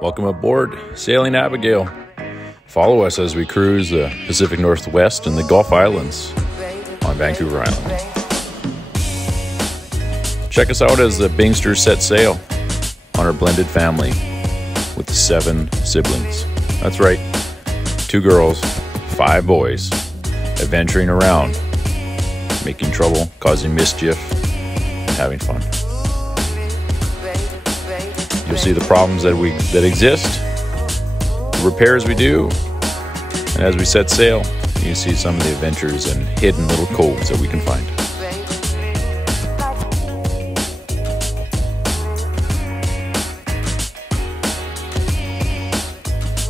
Welcome aboard Sailing Abigale. Follow us as we cruise the Pacific Northwest and the Gulf Islands on Vancouver Island. Check us out as the Bingsters set sail on our blended family with the 7 siblings. That's right, 2 girls, 5 boys, adventuring around, making trouble, causing mischief, and having fun. You'll see the problems that exist, the repairs we do, and as we set sail, you can see some of the adventures and hidden little coves that we can find.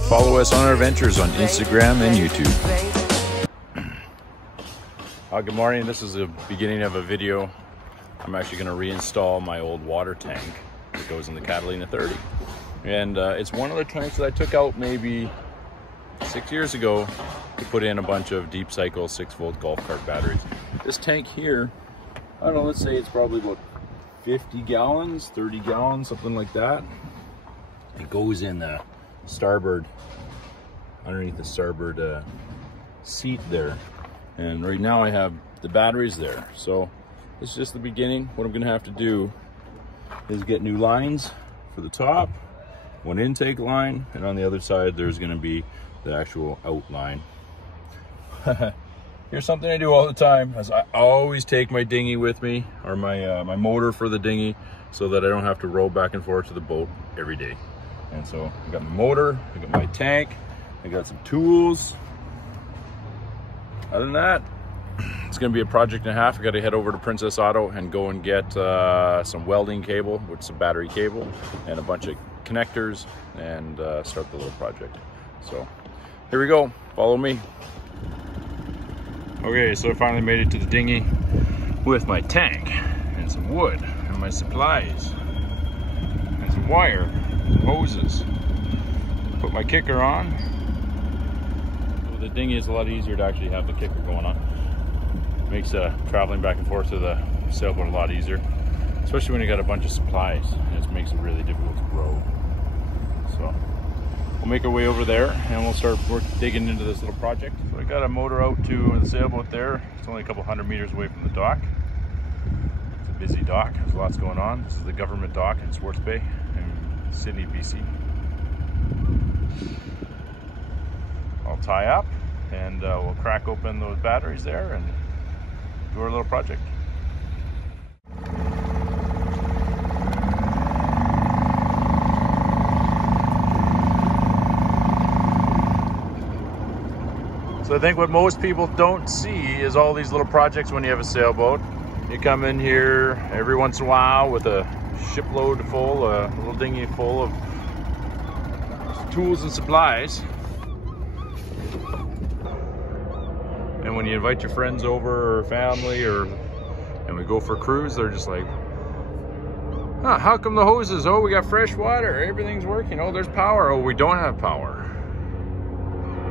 Follow us on our adventures on Instagram and YouTube. Good morning. This is the beginning of a video. I'm actually going to reinstall my old water tank that goes in the Catalina 30. And it's one of the tanks that I took out maybe 6 years ago to put in a bunch of deep cycle 6-volt golf cart batteries. This tank here, I don't know, let's say it's probably about 50 gallons, 30 gallons, something like that. It goes in the starboard, underneath the starboard seat there. And right now I have the batteries there. So it's just the beginning. What I'm gonna have to do is get new lines for the top, one intake line, and on the other side there's going to be the actual outline. Here's something I do all the time, as I always take my dinghy with me, or my motor for the dinghy, so that I don't have to row back and forth to the boat every day. And so I got my motor, I got my tank, I got some tools. Other than that, it's going to be a project and a half. I got to head over to Princess Auto and go and get some welding cable, which is a battery cable, and a bunch of connectors, and start the little project. So here we go. Follow me. Okay, so I finally made it to the dinghy with my tank and some wood and my supplies and some wire, some hoses. Put my kicker on. So the dinghy is a lot easier to actually have the kicker going on. Makes traveling back and forth to the sailboat a lot easier, especially when you got a bunch of supplies. It makes it really difficult to row. So we'll make our way over there and we'll start digging into this little project. So I got a motor out to the sailboat there. It's only a couple 100 meters away from the dock. It's a busy dock. There's lots going on. This is the government dock in Swartz Bay in Sydney, BC. I'll tie up and we'll crack open those batteries there and do our little project. So I think what most people don't see is all these little projects when you have a sailboat. You come in here every once in a while with a shipload full, a little dinghy full of tools and supplies. And when you invite your friends over or family and we go for a cruise, they're just like, huh, how come the hoses? Oh, we got fresh water, everything's working. Oh, there's power. Oh, we don't have power.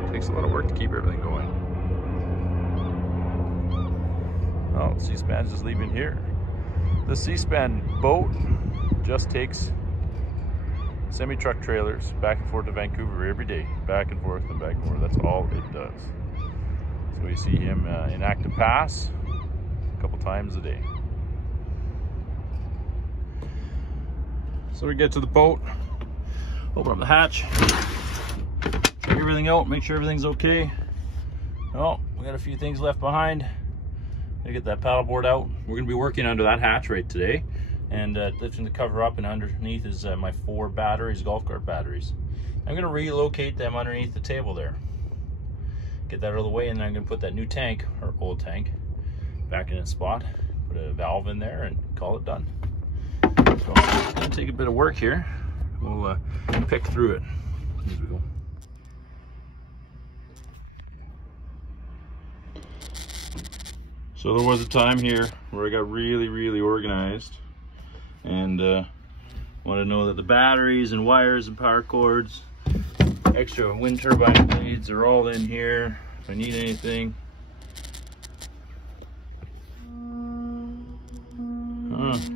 It takes a lot of work to keep everything going. Oh, the C-SPAN's just leaving here. The C-SPAN boat just takes semi-truck trailers back and forth to Vancouver every day. Back and forth and back and forth. That's all it does. So we see him in active pass a couple times a day. So we get to the boat, open up the hatch, check everything out, make sure everything's okay. Oh, we got a few things left behind. Gonna get that paddleboard out. We're gonna be working under that hatch right today, and lifting the cover up, and underneath is my 4 batteries, golf cart batteries. I'm gonna relocate them underneath the table there. Get that out of the way, and then I'm gonna put that new tank, or old tank, back in its spot. Put a valve in there and call it done. So it's gonna take a bit of work here. We'll pick through it as we go. So there was a time here where I got really organized and wanted to know that the batteries and wires and power cords, extra wind turbine blades are all in here if I need anything.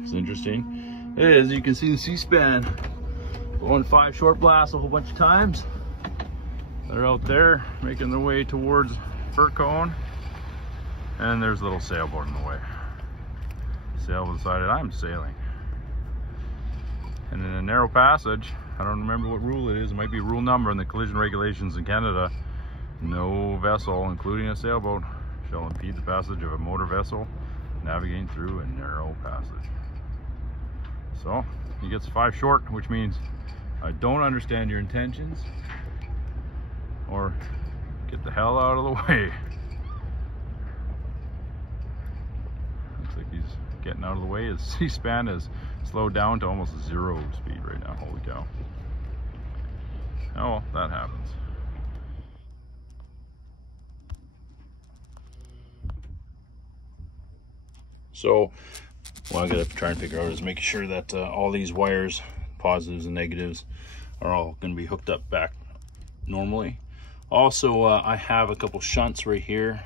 It's interesting. As you can see, the C-SPAN Blowing 5 short blasts a whole bunch of times. They're out there making their way towards Fur Cone. And there's a little sailboat in the way. Sailboat decided I'm sailing. And in a narrow passage, I don't remember what rule it is, it might be rule number in the collision regulations in Canada. No vessel, including a sailboat, shall impede the passage of a motor vessel navigating through a narrow passage. So, he gets 5 short, which means I don't understand your intentions, or get the hell out of the way. Looks like he's getting out of the way. His C-span is slowed down to almost 0 speed right now. Holy cow. Oh well, that happens. So what I'm going to try and figure out is making sure that all these wires, positives and negatives, are all going to be hooked up back normally. Also, I have a couple shunts right here,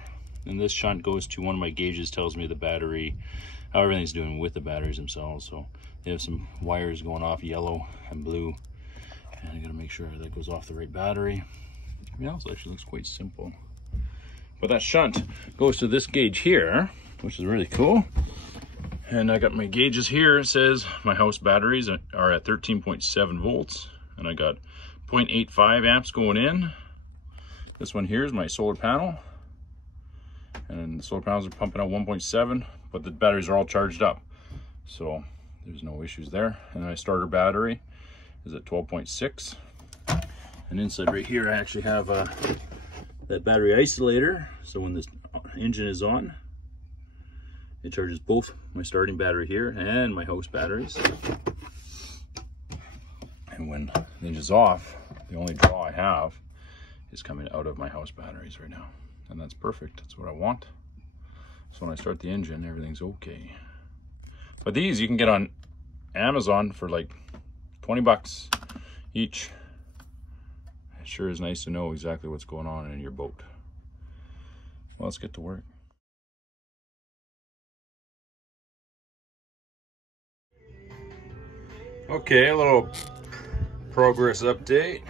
and this shunt goes to one of my gauges, tells me the battery, how everything's doing with the batteries themselves. So they have some wires going off yellow and blue, and I got to make sure that goes off the right battery. Everything else actually looks quite simple. But that shunt goes to this gauge here, which is really cool. And I got my gauges here. It says my house batteries are at 13.7 volts, and I got 0.85 amps going in. This one here is my solar panel, and the solar panels are pumping out 1.7, but the batteries are all charged up, so there's no issues there. And my starter battery is at 12.6. And inside right here I actually have that battery isolator, so when this engine is on, it charges both my starting battery here and my house batteries. And when the engine's off, the only draw I have is coming out of my house batteries right now. And that's perfect, that's what I want. So when I start the engine, everything's okay. But these you can get on Amazon for like 20 bucks each. It sure is nice to know exactly what's going on in your boat. Well, let's get to work. Okay, a little progress update.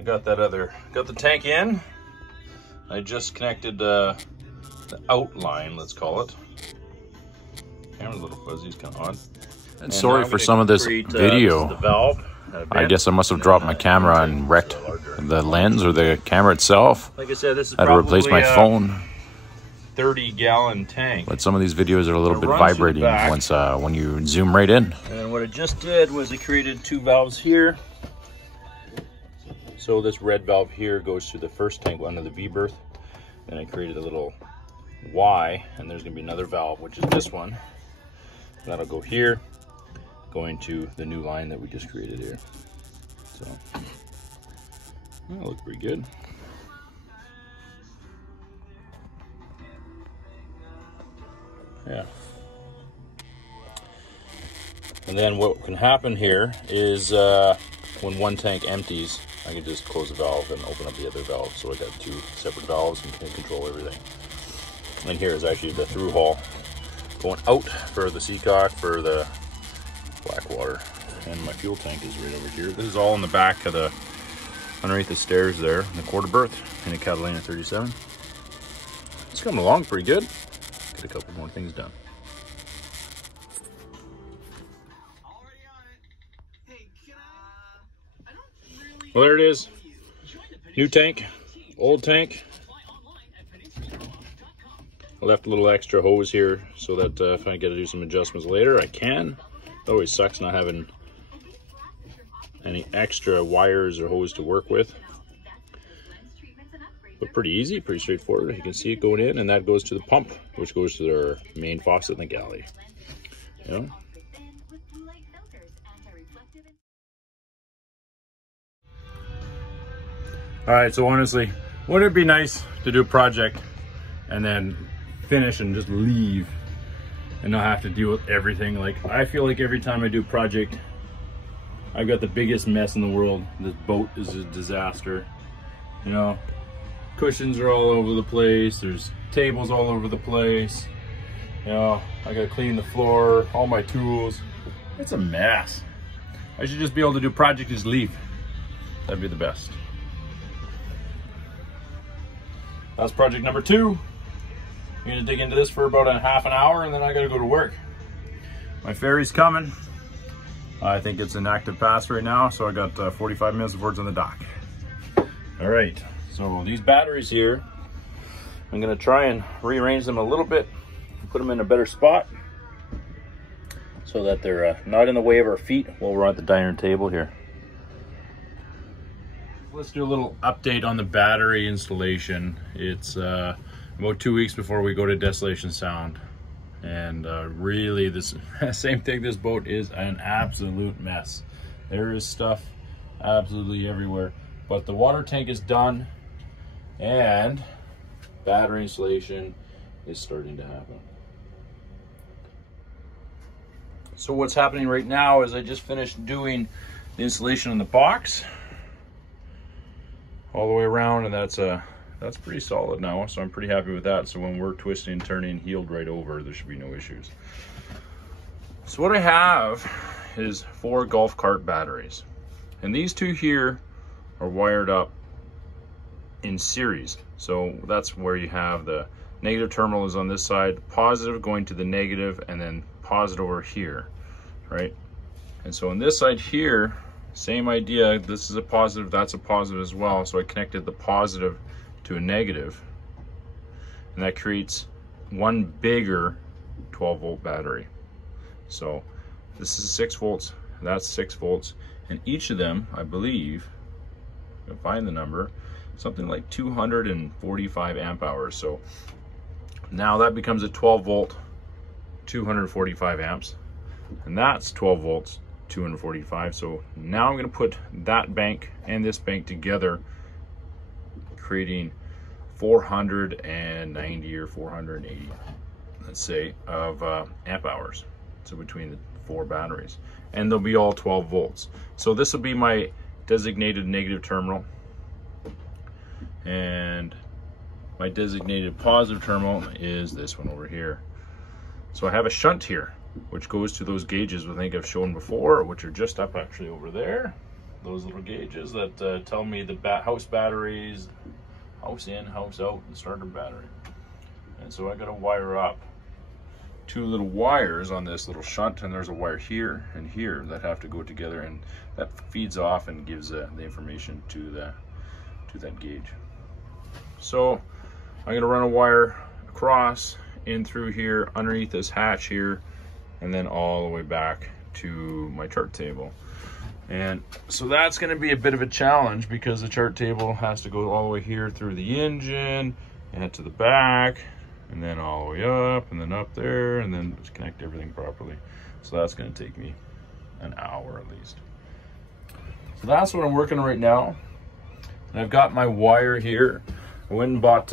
I got the tank in. I just connected the outline, let's call it. Camera's a little fuzzy, it's kind of odd. And sorry for some of this video. The valve. I guess I must have dropped my camera and wrecked the lens or the camera itself. Like I said, this is I had to replace my phone. 30-gallon tank. But some of these videos are a little bit vibrating once when you zoom right in. And what I just did was I created 2 valves here. So this red valve here goes to the first tank under the V berth. Then I created a little Y, and there's gonna be another valve, which is this one. And that'll go here, going to the new line that we just created here. So that looks pretty good. Yeah. And then what can happen here is when one tank empties, I can just close the valve and open up the other valve. So I got 2 separate valves and can control everything. And here is actually the through hull going out for the seacock for the black water. And my fuel tank is right over here. This is all in the back of the, underneath the stairs there, in the quarter berth in a Catalina 37. It's coming along pretty good. Get a couple more things done. Well, there it is. New tank, old tank. I left a little extra hose here so that if I get to do some adjustments later, I can. It always sucks not having any extra wires or hose to work with. But pretty easy, pretty straightforward. You can see it going in, and that goes to the pump, which goes to their main faucet in the galley. You know? All right, so honestly, wouldn't it be nice to do a project and then finish and just leave and not have to deal with everything? Like, I feel like every time I do a project, I've got the biggest mess in the world. This boat is a disaster, you know? Cushions are all over the place. There's tables all over the place. You know, I gotta clean the floor, all my tools. It's a mess. I should just be able to do project is leave. That'd be the best. That's project number 2. I'm gonna dig into this for about a half an hour and then I gotta go to work. My ferry's coming. I think it's in active pass right now, so I got 45 minutes before it's on the dock. All right, so these batteries here, I'm gonna try and rearrange them a little bit, put them in a better spot so that they're not in the way of our feet while we're at the dining table here. Let's do a little update on the battery installation. It's about 2 weeks before we go to Desolation Sound. And really, this same thing, this boat is an absolute mess. There is stuff absolutely everywhere. But the water tank is done and battery installation is starting to happen. So what's happening right now is I just finished doing the installation on the box all the way around, and that's pretty solid now, so I'm pretty happy with that. So when we're twisting, turning, heeled right over, there should be no issues. So what I have is 4 golf cart batteries, and these 2 here are wired up in series. So that's where you have the negative terminal is on this side, positive going to the negative, and then positive over here, right? And so on this side here, same idea, this is a positive, that's a positive as well. So I connected the positive to a negative, and that creates one bigger 12 volt battery. So this is 6 volts, that's 6 volts, and each of them, I believe, I can find the number, something like 245 amp hours. So now that becomes a 12 volt, 245 amps, and that's 12 volts, 245. So now I'm going to put that bank and this bank together, creating 490 or 480, let's say, of amp hours. So between the 4 batteries, and they'll be all 12 volts. So this will be my designated negative terminal, and my designated positive terminal is this one over here. So I have a shunt here, which goes to those gauges I think I've shown before, which are just up actually over there. Those little gauges that tell me the house batteries, house in, house out, and starter battery. And so I got to wire up 2 little wires on this little shunt, and there's a wire here and here that have to go together, and that feeds off and gives the information to that gauge. So I'm going to run a wire across in through here underneath this hatch here, and then all the way back to my chart table. And so that's going to be a bit of a challenge because the chart table has to go all the way here through the engine and to the back, and then all the way up, and then up there, and then just connect everything properly. So that's going to take me an hour at least. So that's what I'm working on right now. And I've got my wire here. I went and bought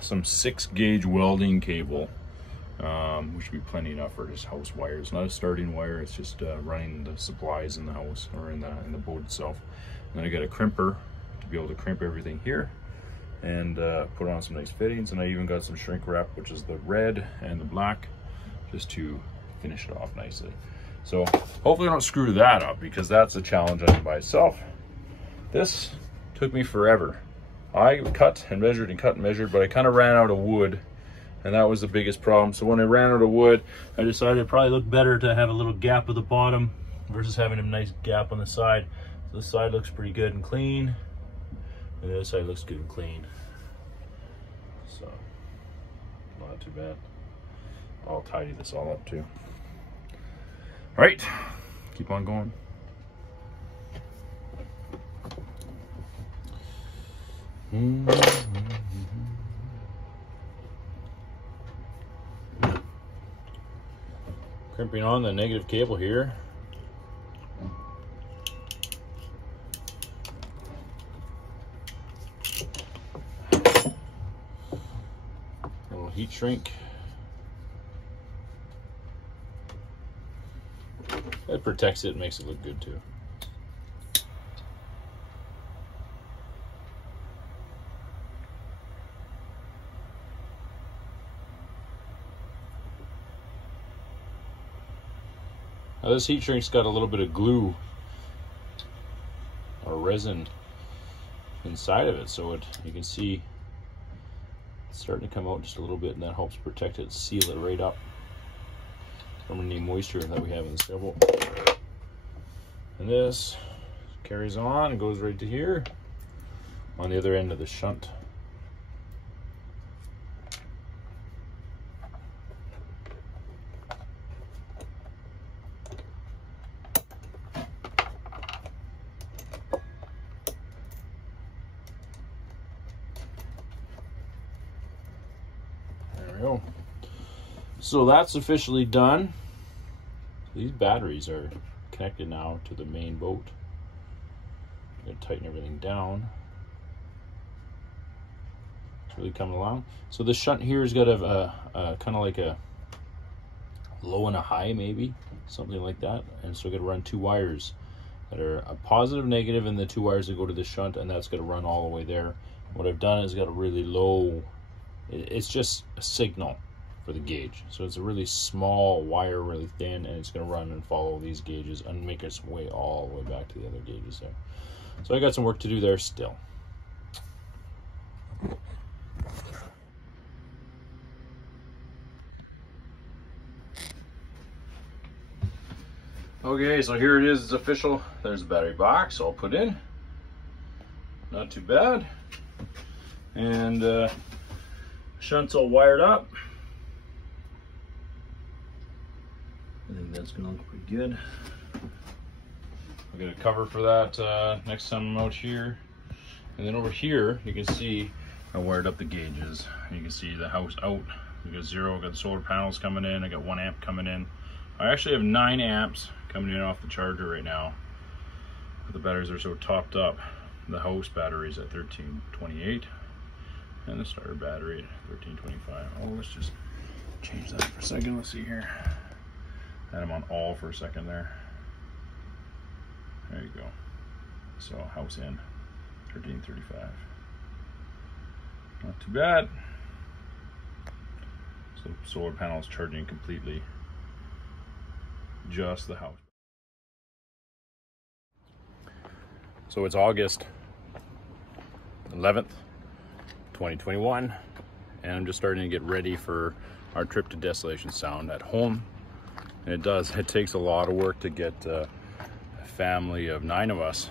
some 6 gauge welding cable, which would be plenty enough for just house wire. It's not a starting wire, it's just running the supplies in the house or in the boat itself. And then I got a crimper to be able to crimp everything here and put on some nice fittings. And I even got some shrink wrap, which is the red and the black, just to finish it off nicely. So hopefully I don't screw that up, because that's a challenge by itself. This took me forever. I cut and measured, but I kind of ran out of wood, and that was the biggest problem. So when I ran out of wood, I decided it probably looked better to have a little gap at the bottom versus having a nice gap on the side. So this side looks pretty good and clean, and the other side looks good and clean. So not too bad. I'll tidy this all up too. All right, keep on going. Crimping on the negative cable here. A little heat shrink. It protects it, makes it look good too. Now this heat shrink's got a little bit of glue or resin inside of it, so you can see it's starting to come out just a little bit, and that helps protect it, seal it right up from any moisture that we have in the sailboat. And this carries on and goes right to here on the other end of the shunt. There we go. So that's officially done. These batteries are connected now to the main boat. I'm going to tighten everything down. It's really coming along. So the shunt here has got a kind of like a low and a high, maybe something like that. And so I'm going to run 2 wires that are a positive, negative, and the 2 wires that go to the shunt, and that's going to run all the way there. What I've done is got a really low, it's just a signal for the gauge. So it's a really small wire, really thin, and it's going to run and follow these gauges and make its way all the way back to the other gauges there. So I got some work to do there still. Okay, so here it is, it's official. There's the battery box all put in. Not too bad. And shunt's all wired up. I think that's gonna look pretty good. I'll get a cover for that next time I'm out here. And then over here, you can see I wired up the gauges. You can see the house out. We got 0, got the solar panels coming in. I got 1 amp coming in. I actually have 9 amps coming in off the charger right now. But the batteries are so topped up. The house battery is at 1328. And the starter battery at 1325. Oh, let's just change that for a second. Let's see here. Had them on all for a second there. There you go. So house in 1335. Not too bad. So solar panels charging completely. Just the house. So it's August 11th, 2021, and I'm just starting to get ready for our trip to Desolation Sound at home. And it takes a lot of work to get a family of 9 of us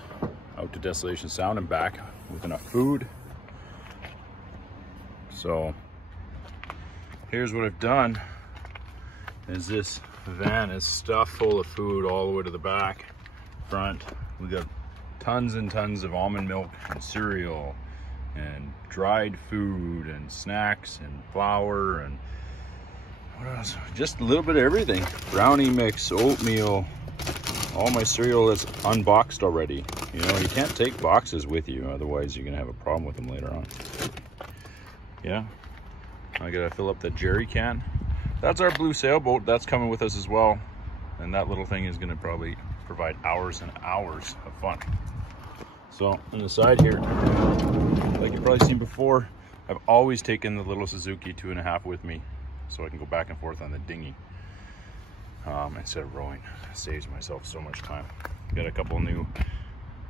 out to Desolation Sound and back with enough food. So here's what I've done, is this van is stuffed full of food all the way to the back, front. We got tons and tons of almond milk and cereal and dried food and snacks and flour and what else? Just a little bit of everything. Brownie mix, oatmeal, all my cereal is unboxed already. You know, you can't take boxes with you, otherwise you're gonna have a problem with them later on. Yeah, I gotta fill up that jerry can. That's our blue sailboat, that's coming with us as well. And that little thing is gonna probably provide hours and hours of fun. So on the side here, like you've probably seen before, I've always taken the little Suzuki 2.5 with me, so I can go back and forth on the dinghy instead of rowing. It saves myself so much time. Got a couple new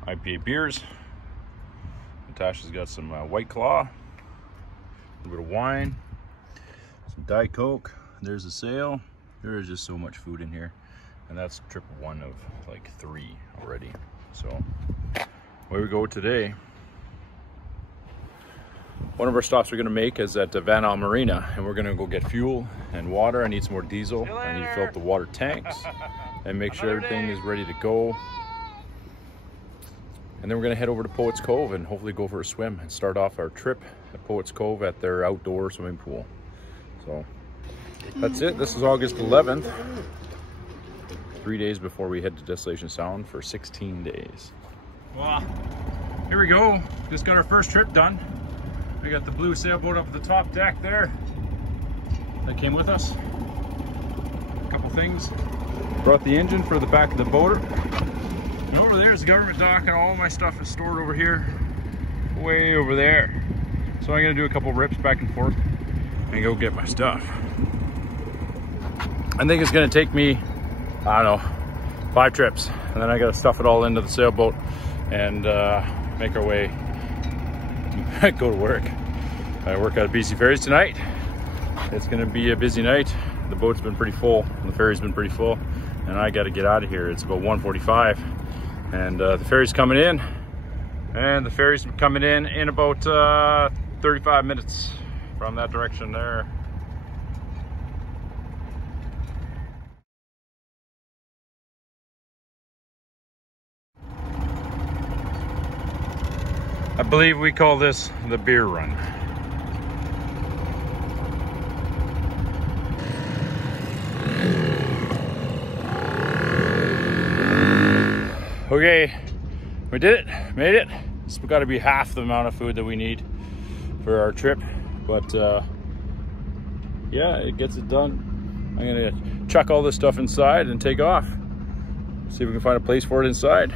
IPA beers. Natasha's got some White Claw, a little bit of wine, some Diet Coke. There's a sail. There is just so much food in here, and that's trip 1 of like 3 already. So away we go today. One of our stops we're going to make is at Van Al Marina, and we're going to go get fuel and water. I need some more diesel. I need to fill up the water tanks and make sure everything is ready to go. And then we're going to head over to Poets Cove and hopefully go for a swim and start off our trip at Poets Cove at their outdoor swimming pool. So that's it. This is August 11th, 3 days before we head to Desolation Sound for 16 days. Well, here we go. Just got our first trip done. We got the blue sailboat up at the top deck there. That came with us. A couple things. Brought the engine for the back of the boater. And over there is the government dock, and all my stuff is stored over here, way over there. So I'm gonna do a couple rips back and forth and go get my stuff. I think it's gonna take me, I don't know, 5 trips. And then I gotta stuff it all into the sailboat and make our way, go to work. I work out at BC Ferries tonight. It's gonna be a busy night. The boat's been pretty full, the ferry's been pretty full, and I gotta get out of here. It's about 1:45, and the ferry's coming in, in about 35 minutes from that direction there. I believe we call this the beer run. Okay, we did it, made it. It's got to be half the amount of food that we need for our trip, but yeah, it gets it done. I'm gonna chuck all this stuff inside and take off. See if we can find a place for it inside.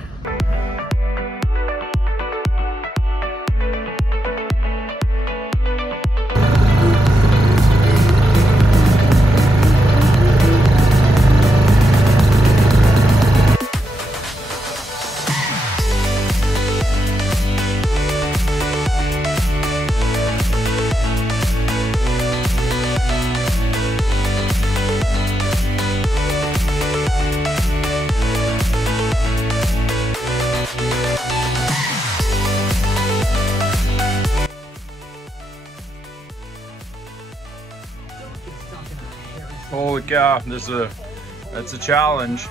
Holy cow, that's a challenge.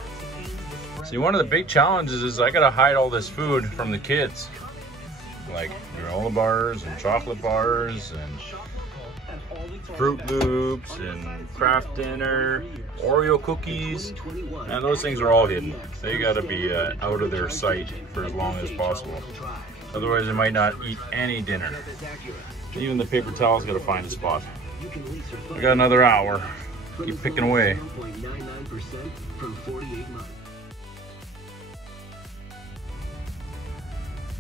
See, one of the big challenges is I gotta hide all this food from the kids. Like granola bars and chocolate bars and Fruit Loops and Kraft Dinner, Oreo cookies, and those things are all hidden. They gotta be out of their sight for as long as possible. Otherwise they might not eat any dinner. Even the paper towels gotta find a spot. I got another hour. Keep picking away.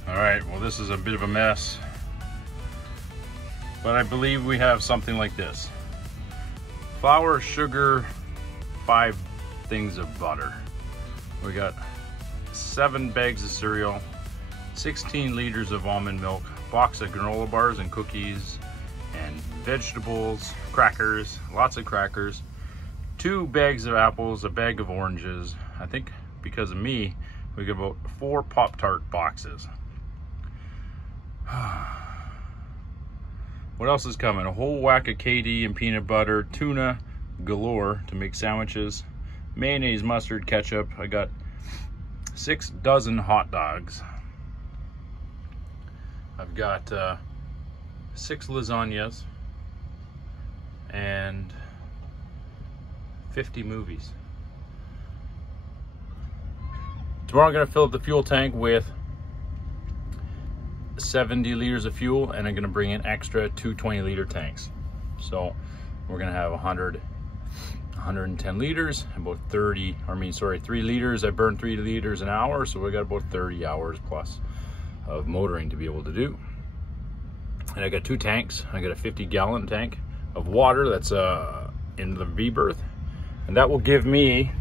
All right, well, this is a bit of a mess, but I believe we have something like this. Flour, sugar, 5 things of butter. We got 7 bags of cereal, 16 liters of almond milk, box of granola bars and cookies, and vegetables, crackers, lots of crackers, 2 bags of apples, a bag of oranges. I think because of me, we got about 4 Pop-Tart boxes. What else is coming? A whole whack of KD and peanut butter, tuna galore to make sandwiches, mayonnaise, mustard, ketchup. I got 6 dozen hot dogs. I've got 6 lasagnas and 50 movies. Tomorrow I'm gonna fill up the fuel tank with 70 liters of fuel, and I'm gonna bring in extra 2 20-liter tanks. So we're gonna have 110 liters, about 3 liters. I burn 3 liters an hour, so we got about 30 hours plus of motoring to be able to do. And I got 2 tanks. I got a 50-gallon tank of water that's in the V-berth, and that will give me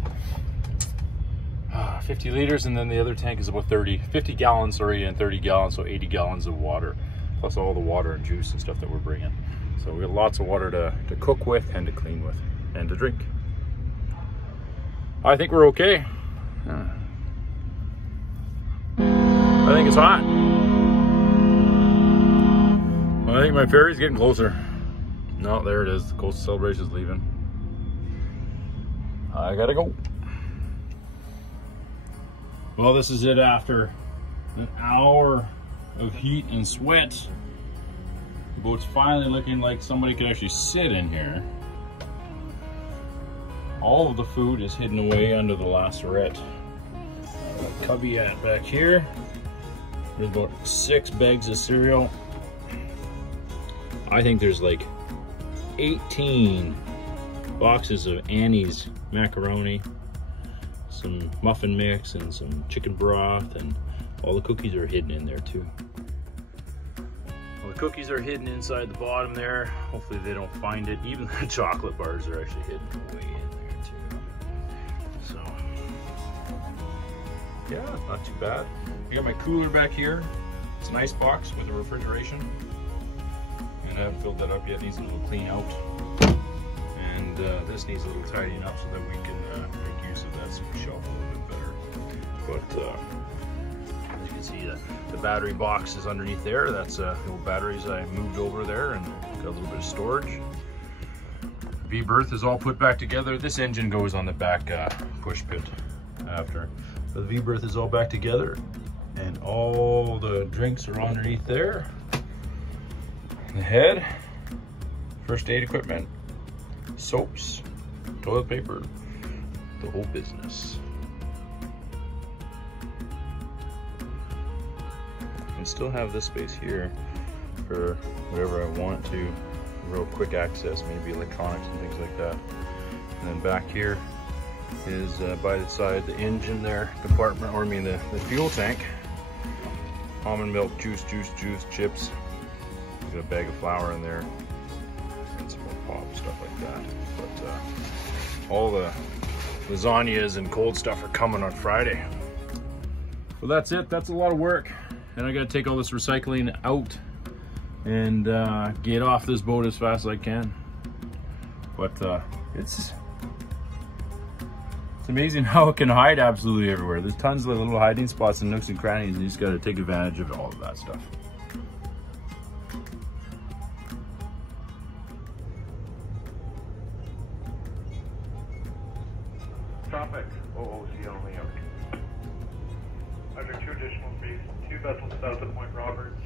50 liters, and then the other tank is about 50 gallons, and 30 gallons, so 80 gallons of water, plus all the water and juice and stuff that we're bringing. So we got lots of water to cook with and to clean with and to drink. I think we're okay. I think it's hot. I think my ferry's getting closer. No, there it is. The Coastal Celebration's leaving. I gotta go. Well, this is it after an hour of heat and sweat. The boat's finally looking like somebody could actually sit in here. All of the food is hidden away under the lacerette. Cubby at back here. There's about 6 bags of cereal. I think there's like 18 boxes of Annie's macaroni, some muffin mix, and some chicken broth, and all the cookies are hidden in there too. Well, the cookies are hidden inside the bottom there. Hopefully they don't find it. Even the chocolate bars are actually hidden way in there too. So yeah, not too bad. I got my cooler back here. It's an ice box with a refrigeration. And I haven't filled that up yet. It needs a little clean out. And this needs a little tidying up so that we can make use of that shelf a little bit better. But as you can see, the battery box is underneath there. That's the old batteries I moved over there, and got a little bit of storage. V-berth is all put back together. This engine goes on the back push pit after. But the V-berth is all back together, and all the drinks are underneath there. The head, first aid equipment, soaps, toilet paper, the whole business. And still have this space here for whatever I want to, real quick access, maybe electronics and things like that. And then back here is by the side the engine there compartment, or I mean the fuel tank. Almond milk, juice, chips. Got a bag of flour in there and some more pop, stuff like that. But all the lasagnas and cold stuff are coming on Friday. Well, that's it. That's a lot of work, and I got to take all this recycling out and get off this boat as fast as I can. But it's amazing how it can hide absolutely everywhere. There's tons of little hiding spots and nooks and crannies, and you just got to take advantage of all of that stuff. Traffic, OOC only. Under 2 additional space, 2 vessels south of Point Roberts.